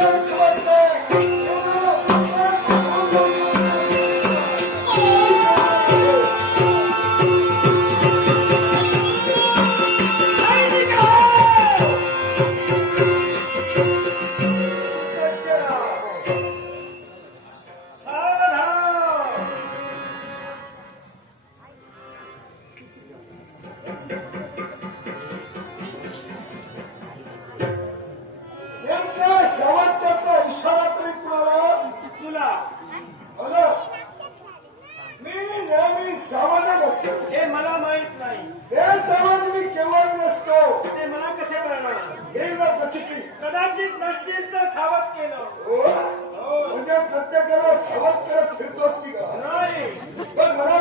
Let's go! म्हणशील तर सावध केलं. हो? म्हणजे प्रत्येकाला सावध करत फिरतोस की का नाही. पण मला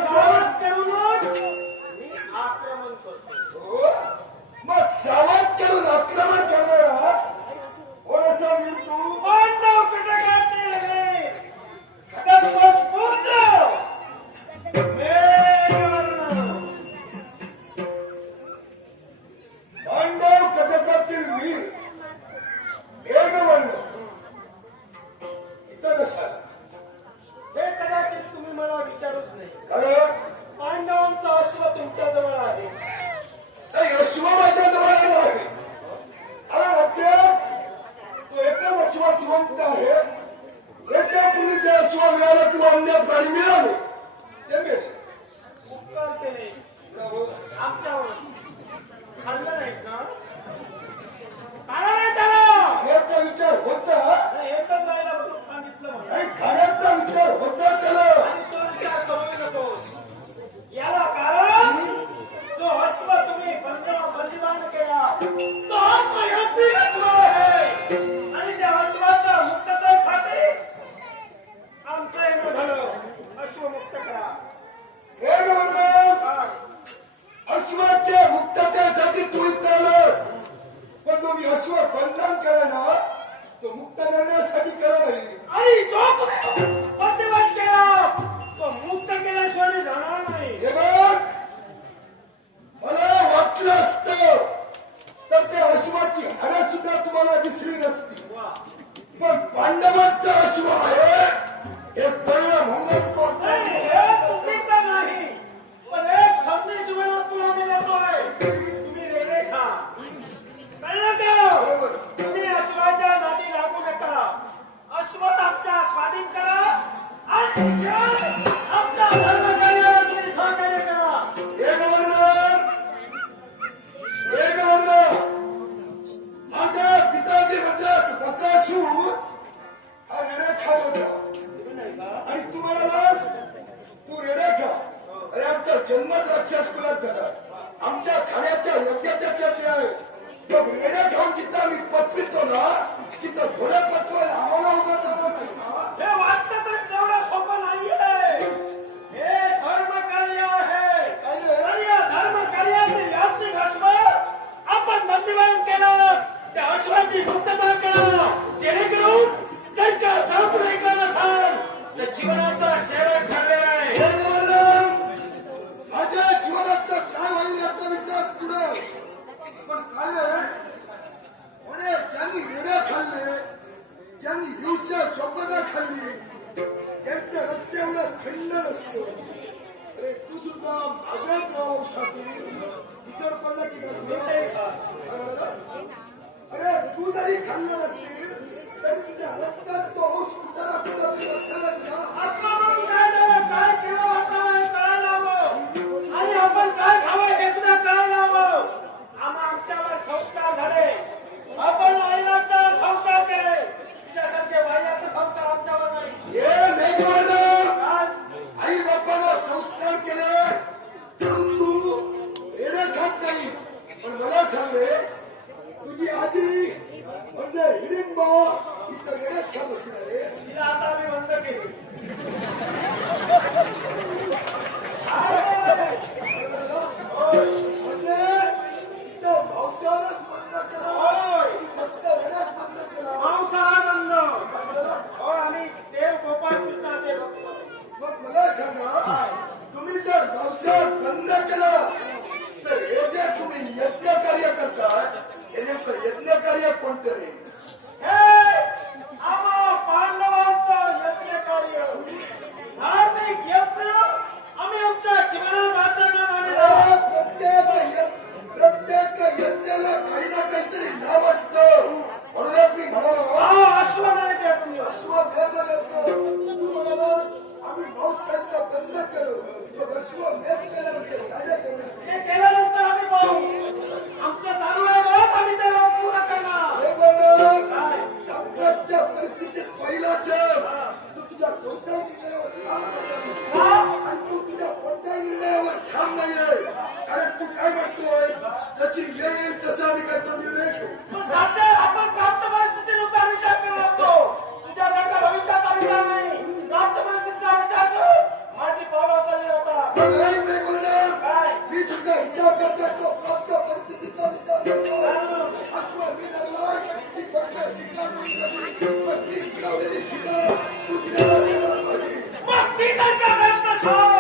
souvent, souvent, tu t'arrêtes. Et quand vous dites. दंडवंत शिवाय हे पहिलं म्हणून कोण नाही हे चुकीचं नाही. पण एक संदेश मला तुला दिलेला आहे. तुम्ही वेगळे खा. कळलं का? तुम्ही अश्वाच्या नादी लागू नका. अश्व आमच्या स्वाधीन करा आणि आमच्याच कुलात जातात आमच्या खाण्याच्या योग्यतेच्या अरे तू सुद्धा माझ्या विचार पडला की अरे तू जरी खाल्लं नसतील तरी तुझ्या रक्तात Oh.